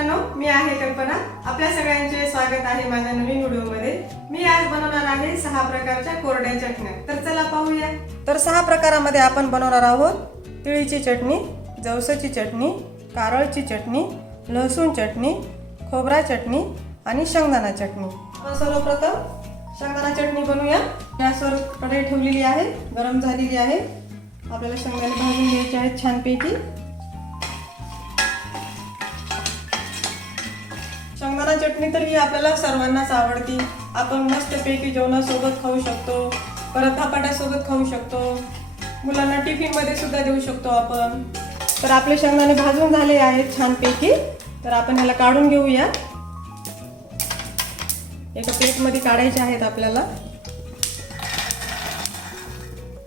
मित्रांनो, मी आहे कल्पना. आपल्या सगळ्यांचे स्वागत आहे माझ्या नवीन व्हिडिओमध्ये. मी आज बनवणार आहे 6 प्रकारच्या कोरड्या चटण्या. तर चला पाहूया. तर 6 प्रकारामध्ये आपण बनवणार आहोत तिळीची चटणी, जवसाची चटणी, कारळची चटणी, लसूण चटणी, खोबरा चटणी आणि शेंगदाणा चटणी. आपण सर्वप्रथम शेंगदाणा चटणी बनवूया. गॅसवर कढई ठेवलेली आहे, गरम झालेली आहे. आपल्याला शेंगदाणे भाजून घ्यायचे आहेत छानपैकी. शेंगदाणा चटणी तर ही आपल्याला सर्वांनाच आवडते. आपण मस्तपैकी जेवणासोबत खाऊ शकतो, परत धपाट्यासोबत खाऊ शकतो, मुलांना टिफिनमध्ये सुद्धा देऊ शकतो आपण. तर आपले शेंगदाणे भाजून झाले आहेत छानपैकी. तर आपण ह्याला काढून घेऊया. एका प्लेटमध्ये काढायचे आहेत आपल्याला.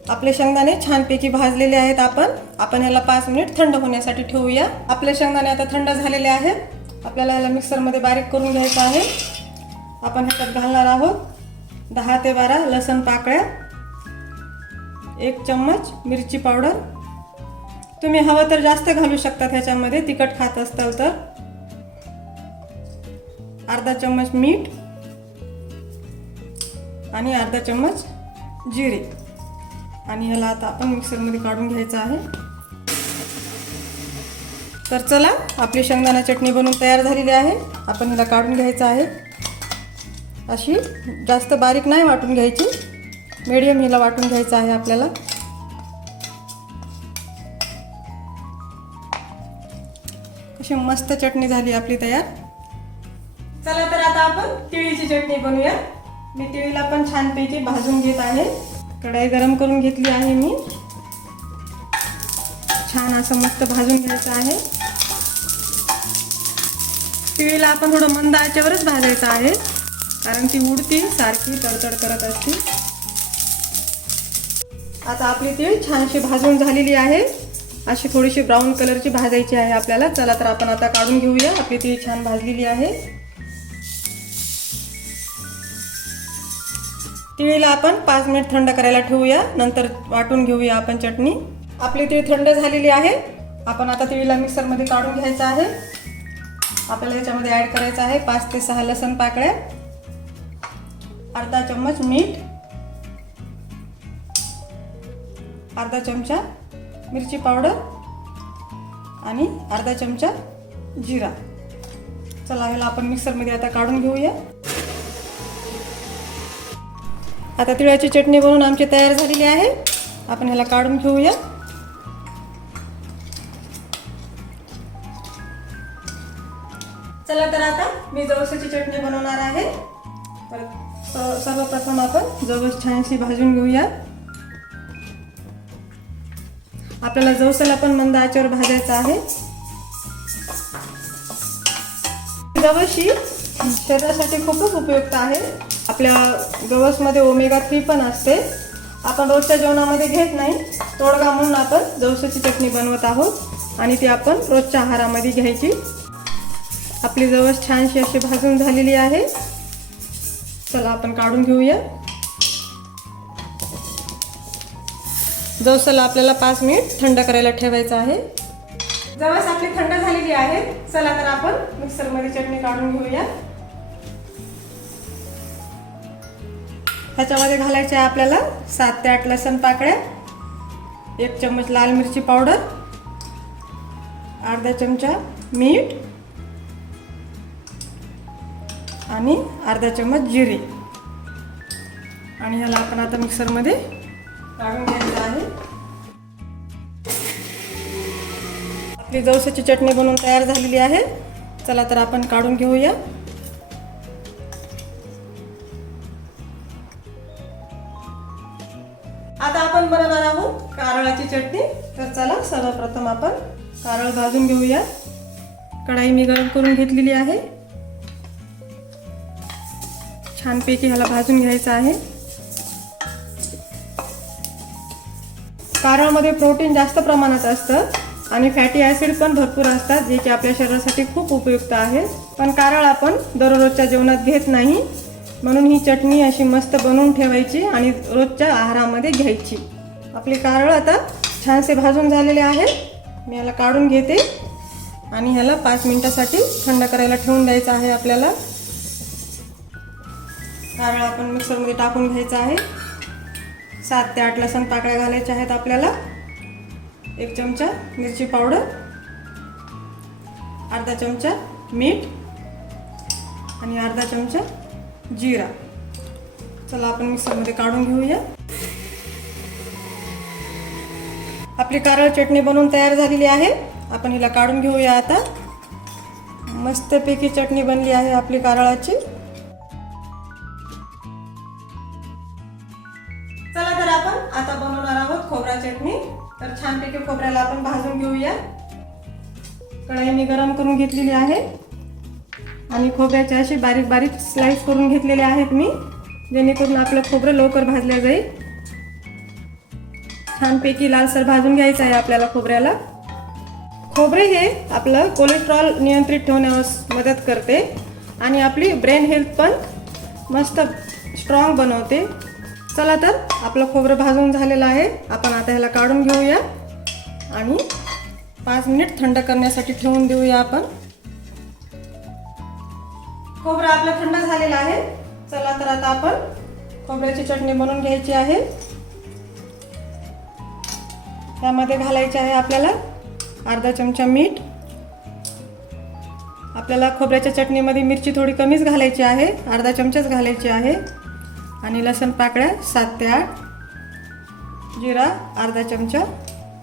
आपले शेंगदाणे छानपैकी भाजलेले आहेत. आपण ह्याला 5 मिनिट थंड होण्यासाठी ठेवूया. आपले शेंगदाणे आता थंड झालेले आहेत. आपल्याला ह्याला मिक्सरमध्ये बारीक करून घ्यायचं आहे. आपण ह्याच्यात घालणार आहोत 10 ते 12 लसूण पाकळ्या, 1 चम्मच मिरची पावडर. तुम्ही हवं तर जास्त घालू शकता ह्याच्यामध्ये, तिखट खात असाल तर. अर्धा चम्मच मीठ आणि अर्धा चम्मच जिरे. आणि ह्याला आता आपण मिक्सरमध्ये काढून घ्यायचं आहे. तर चला, आपली शेंगदाणा चटणी बनवून तयार झालेली आहे. आपण हिला काढून घ्यायचं आहे. अशी जास्त बारीक नाही वाटून घ्यायची, मीडियम हिला वाटून घ्यायचं आहे आपल्याला. अशी मस्त चटणी झाली आपली तयार. चला तर आता आपण तिळीची चटणी बनवूया. मी तिळीला पण छानपैकी भाजून घेत आहे. कढई गरम करून घेतली आहे मी. छान असं मस्त भाजून घ्यायचं आहे. तिळीला आपण थोडं मंद आचेवरच भाजायचं आहे, कारण ती उडती, सारखी तडतड करत असते. आता आपली तीळ छानशी भाजून झालेली आहे. अशी थोडीशी ब्राऊन कलरची भाजायची आहे आपल्याला. चला तर आपण आता काढून घेऊया. आपली तीळ छान भाजलेली आहे. तिळीला आपण 5 मिनिट थंड करायला ठेवूया, नंतर वाटून घेऊया आपण चटणी. आपली तीळ थंड झालेली आहे. आपण आता तिळीला मिक्सरमध्ये काढून घ्यायचं आहे. आपल्याला याच्यामध्ये ॲड करायचं आहे 5 ते 6 लसूण पाकळ्या, अर्धा चम्मच मीठ, अर्धा चमचा मिरची पावडर आणि अर्धा चमचा जिरा. चला, ह्याला आपण मिक्सरमध्ये आता काढून घेऊया. आता तिळाची चटणी बनवून आमची तयार झालेली आहे. आपण ह्याला काढून घेऊया. चला तर आता मी जवसाची चटणी बनवणार आहे. तर सर्वप्रथम आपण जवस छानशी भाजून घेऊया. आपल्याला जवसाला पण मंद आचेवर भाजायचं आहे. जवस ही शरीरासाठी खूपच उपयुक्त आहे. आपल्या जवसमध्ये ओमेगा 3 पण असते. आपण रोजच्या जेवणामध्ये घेत नाही, तोडगा म्हणून आपण जवसाची चटणी बनवत आहोत आणि ती आपण रोजच्या आहारामध्ये घ्यायची. आपली जवस छानशी अशी भाजून झालेली आहे. चला, आपण काढून घेऊया. जवसाला आपल्याला 5 मिनिट थंड करायला ठेवायचं आहे. जवस आपली थंड झालेली आहे. चला तर आपण मिक्सरमध्ये चटणी काढून घेऊया. ह्याच्यामध्ये घालायचे आहे आपल्याला 7 ते 8 लसूण पाकळ्या, 1 चम्मच लाल मिरची पावडर, अर्धा चमचा मीठ आणि अर्धा चम्मच जिरे. आणि ह्याला आपण आता मिक्सरमध्ये काढून घ्यायचं आहे. आपली जवसाची चटणी बनवून तयार झालेली आहे. चला तर आपण काढून घेऊया. आता आपण बनवणार आहोत कारळाची चटणी. तर चला, सर्वप्रथम आपण कारळ भाजून घेऊया. कढाई मी गरम करून घेतलेली आहे. छानपैकी ह्याला भाजून घ्यायचं आहे. कारळमध्ये प्रोटीन जास्त प्रमाणात असतं आणि फॅटी ॲसिड पण भरपूर असतात, जे की आपल्या शरीरासाठी खूप उपयुक्त आहे. पण कारळ आपण दररोजच्या जेवणात घेत नाही, म्हणून ही चटणी अशी मस्त बनवून ठेवायची आणि रोजच्या आहारामध्ये घ्यायची. आपले कारळ आता छानसे भाजून झालेले आहे. मी याला काढून घेते आणि ह्याला 5 मिनिटासाठी थंड करायला ठेवून द्यायचं आहे आपल्याला. कारळ आपण मिक्सरमध्ये टाकून घ्यायचं आहे. 7 ते 8 लसूण पाकळ्या घालायच्या आहेत आपल्याला. 1 चमचा मिरची पावडर, अर्धा चमचा मीठ आणि अर्धा चमचा जिरा. चला आपण मिक्सरमध्ये काढून घेऊया. आपली कारळ चटणी बनवून तयार झालेली आहे. आपण हिला काढून घेऊया आता. मस्तपैकी चटणी बनली आहे आपली कारळाची. चला तर आपण आता बनवणार आहोत खोबरा चटणी. तर छानपैकी खोबऱ्याला आपण भाजून घेऊया. कढई मी गरम करून घेतलेली आहे आणि खोबऱ्याचे असे बारीक बारीक स्लाइस करून घेतलेले आहेत मी, जेणेकरून आपलं खोबरं लवकर भाजलं जाईल. छानपैकी लालसर भाजून घ्यायचं आहे आपल्याला खोबऱ्याला. खोबरे हे आपलं कोलेस्ट्रॉल नियंत्रित ठेवण्यास मदत करते आणि आपली ब्रेन हेल्थ पण मस्त स्ट्रॉंग बनवते. चला तर आपलं खोबरं भाजून झालेलं आहे. आपण आता ह्याला काढून घेऊया आणि 5 मिनिट थंड करण्यासाठी ठेवून देऊया आपण. खोबरं आपलं थंड झालेलं आहे. चला तर आता आपण खोबऱ्याची चटणी बनवून घ्यायची आहे. त्यामध्ये घालायचे आहे आपल्याला अर्धा चमचा मीठ. आपल्याला खोबऱ्याच्या चटणीमध्ये मिरची थोडी कमीच घालायची आहे, अर्धा चमचाच घालायची आहे. आणि लसूण पाकळ्या 7 ते 8, जिरा अर्धा चमचा.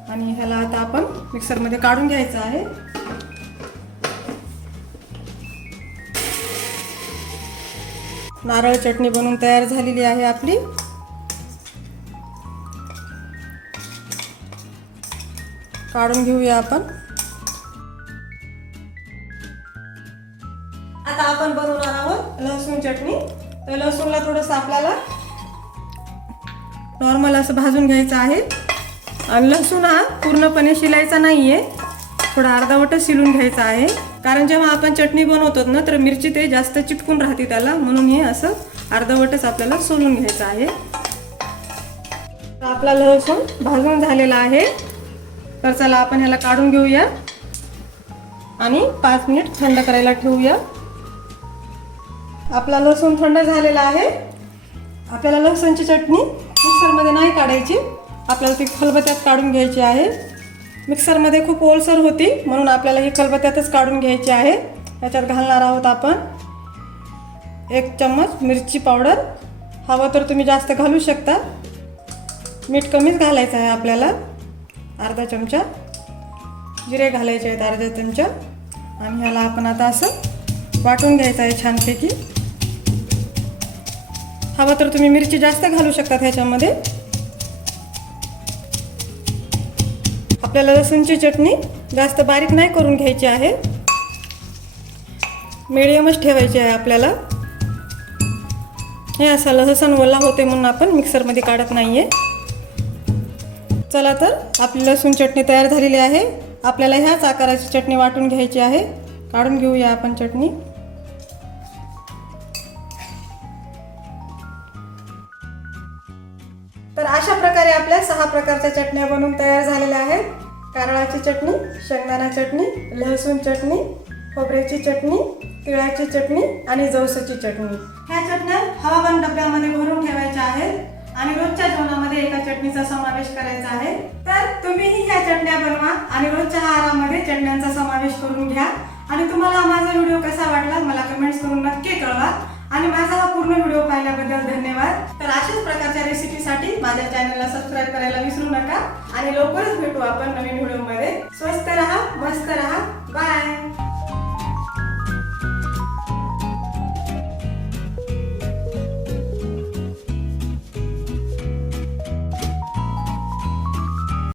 आणि ह्याला आता आपण मिक्सरमध्ये काढून घ्यायचं आहे. नारळ चटणी बनवून तयार झालेली आहे आपली. काढून घेऊया आपण. आता आपण बनवणार आहोत लसूण चटणी. तर लसूणला थोडंसं आपल्याला नॉर्मल असं भाजून घ्यायचं आहे. आणि लसूण हा पूर्णपणे शिलायचा नाही आहे, थोडा अर्धावटच शिलून घ्यायचा आहे. कारण जेव्हा आपण चटणी बनवतो ना तर मिरची ते जास्त चिटकून राहते त्याला, म्हणून हे असं अर्धवटच आपल्याला सोलून घ्यायचं आहे. तर आपला लसूण भाजून झालेला आहे. तर चला आपण ह्याला काढून घेऊया आणि 5 मिनिट थंड करायला ठेवूया. आपला लसूण थंड झालेला आहे. आपल्याला लसूणची चटणी मिक्सरमध्ये नाही काढायची, आपल्याला ती खलबत्त्यात काढून घ्यायची आहे. मिक्सरमध्ये खूप ओलसर होती, म्हणून आपल्याला ही खलबत्त्यातच काढून घ्यायची आहे. याच्यात घालणार आहोत आपण 1 चम्मच मिरची पावडर. हवं तर तुम्ही जास्त घालू शकता. मीठ कमीच घालायचं आहे आपल्याला. अर्धा चमचा जिरे घालायचे आहेत, अर्धा चमचा. आणि ह्याला आपण आता असं वाटून घ्यायचं आहे छानपैकी. हवं तर तुम्ही मिरची जास्त घालू शकता ह्याच्यामध्ये. आपल्याला लसूणची चटणी जास्त बारीक नाही करून घ्यायची आहे, मिडियमच ठेवायची आहे आपल्याला. हे असं लसूण ओला होते म्हणून आपण मिक्सरमध्ये काढत नाही आहे. चला तर आपली लसूण चटणी तयार झालेली आहे. आपल्याला ह्याच आकाराची चटणी वाटून घ्यायची आहे. काढून घेऊया आपण चटणी. तर अशा प्रकारे आपल्या 6 प्रकारच्या चटण्या बनवून तयार झालेल्या आहेत. कारळाची चटणी, शेंगदाणा चटणी, लसूण चटणी, खोबऱ्याची चटणी, तिळाची चटणी आणि जवसाची चटणी. ह्या चटण्या हवाबंद डब्यामध्ये भरून ठेवायच्या आहेत आणि रोजच्या जेवणामध्ये एका चटणीचा समावेश करायचा आहे. तर तुम्हीही ह्या चटण्या बनवा आणि रोजच्या आहारामध्ये चटण्यांचा समावेश करून घ्या. आणि तुम्हाला माझा व्हिडिओ कसा वाटला मला कमेंट्स करून नक्की कळवा. आणि माझा हा पूर्ण व्हिडिओ पाहिल्याबद्दल धन्यवाद. तर अशाच प्रकारच्या रेसिपीसाठी माझ्या चॅनलला सबस्क्राईब करायला विसरू नका. आणि लवकरच भेटू आपण नवीन व्हिडिओमध्ये.